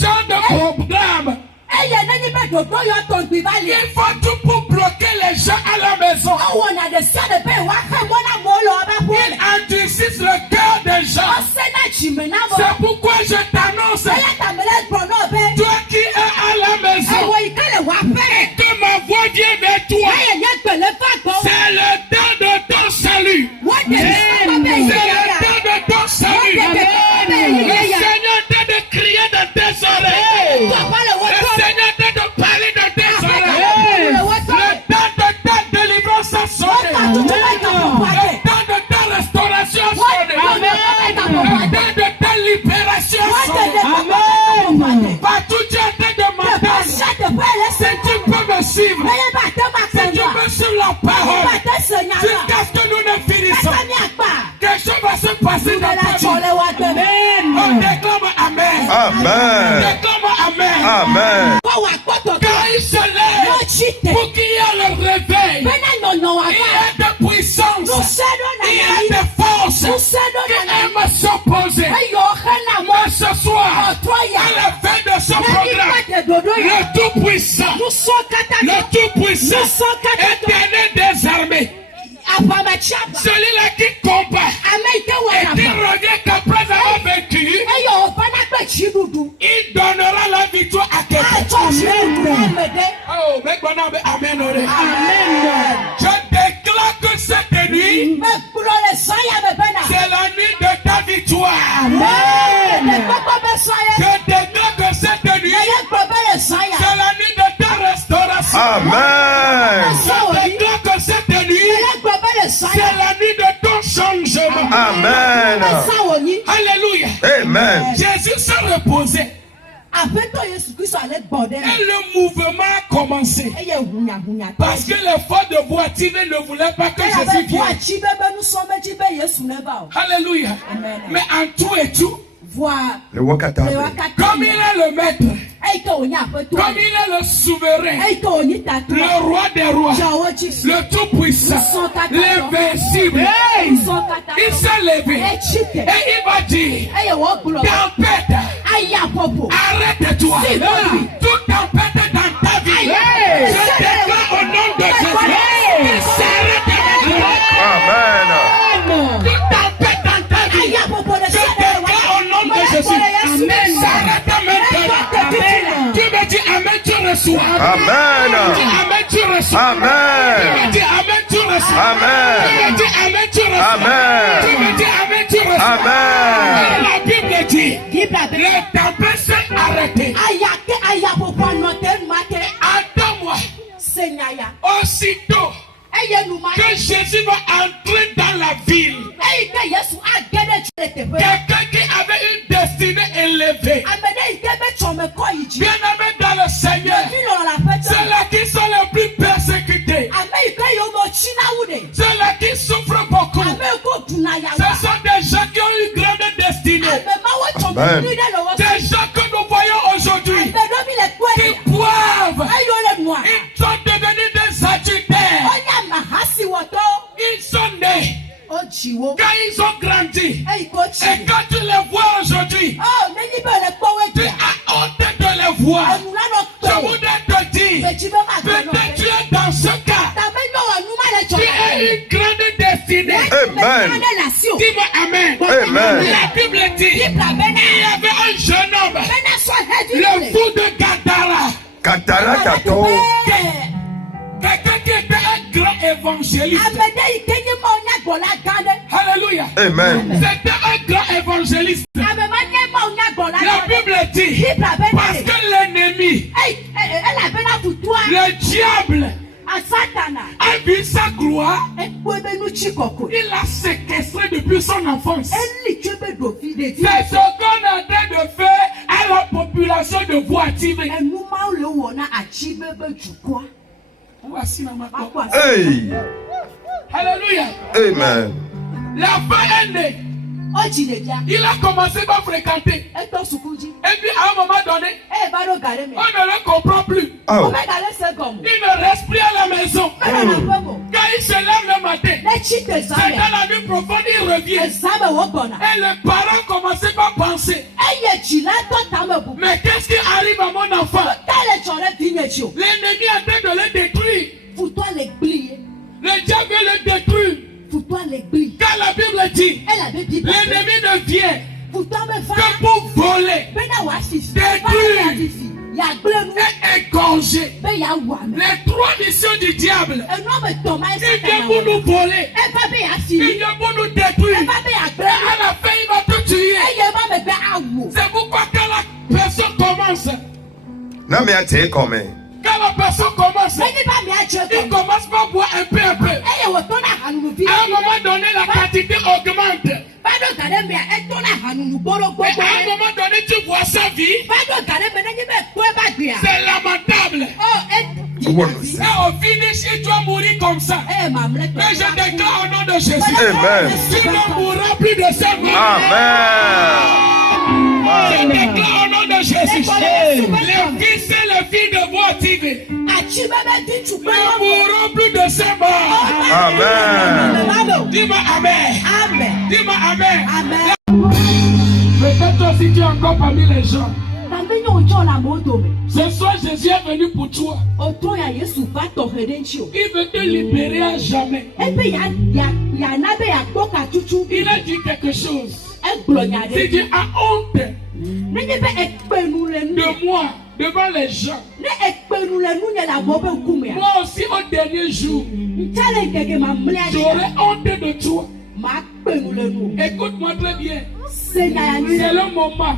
genre de programme. Il faut tout pour bloquer les gens à la maison. Il endurcisse le cœur des gens. C'est pourquoi je t'annonce, toi qui es à la maison, que ma voix vient vers toi. C'est le temps de ton salut. C'est le temps de ton salut. Le Seigneur t'a de crier dans tes oreilles. Le Seigneur t'a de parler dans tes oreilles. Le temps de ta délivrance a sonné. Le temps de ta restauration a sonné. Le temps de ta libération a sonné. Partout tu es en train de m'entendre. Si tu peux me suivre, si tu peux suivre la parole, jusqu'à ce que nous ne finissons, quelque chose va se passer dans ta vie. On déclame Amen. Amen. Déclame Amen. Amen. Quand il se lève, pour qu'il y ait le réveil, il y a de puissance, il y a de force qui aime s'opposer. Mais ce soir, à la fin de ce programme, le Tout-Puissant, Éternel des armées, celui-là qui combat et qui revient qu'après avoir vaincu, il donnera la victoire à quelqu'un. Oh, mais bon, amen. Je déclare que cette nuit, c'est la nuit de ta victoire. Je déclare que cette nuit, c'est la nuit de ta restauration. Amen. Je déclare que cette nuit, c'est la nuit de ton changement. Amen. Alléluia. Amen. Jésus s'est reposé. Et le mouvement a commencé. Parce que les forces de voiture ne voulaient pas que Jésus vienne. Alléluia. Mais en tout et tout, Le Wakata. comme il est le maître, comme il est le souverain, le roi des rois, le tout-puissant, l'invincible, il s'est levé et il va dire, tempête, arrête-toi. Toute tempête dans ta vie, je déclare au nom de Jésus, il s'arrête maintenant. Amen. Toute tempête dans ta vie, je déclare au nom de Jésus, il s'arrête maintenant. Tu me dis Amen, tu reçois. Amen. Tu me dis Amen, tu reçois. Amen. Tu me dis Amen, tu reçois. Amen. Tu me dis Amen, tu reçois. Amen. Tu me dis Amen, tu reçois. Amen. La Bible dit, le temple s'est arrêté. Attends-moi. Aussitôt que Jésus va entrer dans la ville, quelqu'un qui avait une destinée élevée, bien aimé dans le Seigneur, ceux-là qui sont les plus persécutés, ceux-là qui souffrent beaucoup, ce sont des gens qui ont une grande destinée. Amen. Des gens que nous voyons aujourd'hui, qui boivent, ils sont devenus des adultères, ils sont nés. Quand ils ont grandi, et quand tu les vois aujourd'hui, tu as honte de les voir. Je voudrais te dire, peut-être tu es dans ce cas, tu as une grande destinée. Amen. Dis-moi Amen. Amen. La Bible dit, il y avait un jeune homme, le fou de Gadara, Katarakato. quelqu'un qui était un grand évangéliste. Alléluia. Amen. C'était un grand évangéliste. La Bible dit, parce que l'ennemi, le diable, a vu sa gloire, il l'a séquestré depuis son enfance. C'est ce qu'on est en train de faire à la population de Voitive. Voici la main. Hey. Alléluia. Amen. La fin est née. Il a commencé par fréquenter. Et puis à un moment donné, On ne le comprend plus. Oh. Il ne reste plus à la maison. Quand il se lève le matin, c'est dans la nuit profonde, il revient. Et les parents commençaient par penser, mais qu'est-ce qui arrive à mon enfant? L'ennemi est en train de le détruire. Le diable veut le détruire. Quand la Bible dit, l'ennemi ne vient que pour voler, détruire et égorger. Les trois missions du diable. Il vient pour nous voler. Il vient pour nous détruire. Et à la fin, il va tout tuer. C'est pourquoi quand la personne commence, quand la personne commence, il commence par boire un peu. À un moment donné, la quantité augmente. Et à un moment donné, tu vois sa vie. C'est lamentable. Et au finish, il doit mourir comme ça. Mais je déclare au nom de Jésus. Amen. Tu ne mourras plus de sa mort. Je déclare au nom de Jésus. Les fils et les filles de Voix TV ne mourront plus de sa mort. Amen. Dis-moi Amen. Dis-moi Amen. Peut-être aussi tu es encore parmi les gens. Ce soir, Jésus est venu pour toi. Il veut te libérer à jamais. Il a dit quelque chose. Si tu as honte de moi devant les gens, moi aussi au dernier jour, j'aurai honte de toi. Écoute-moi très bien. C'est le moment.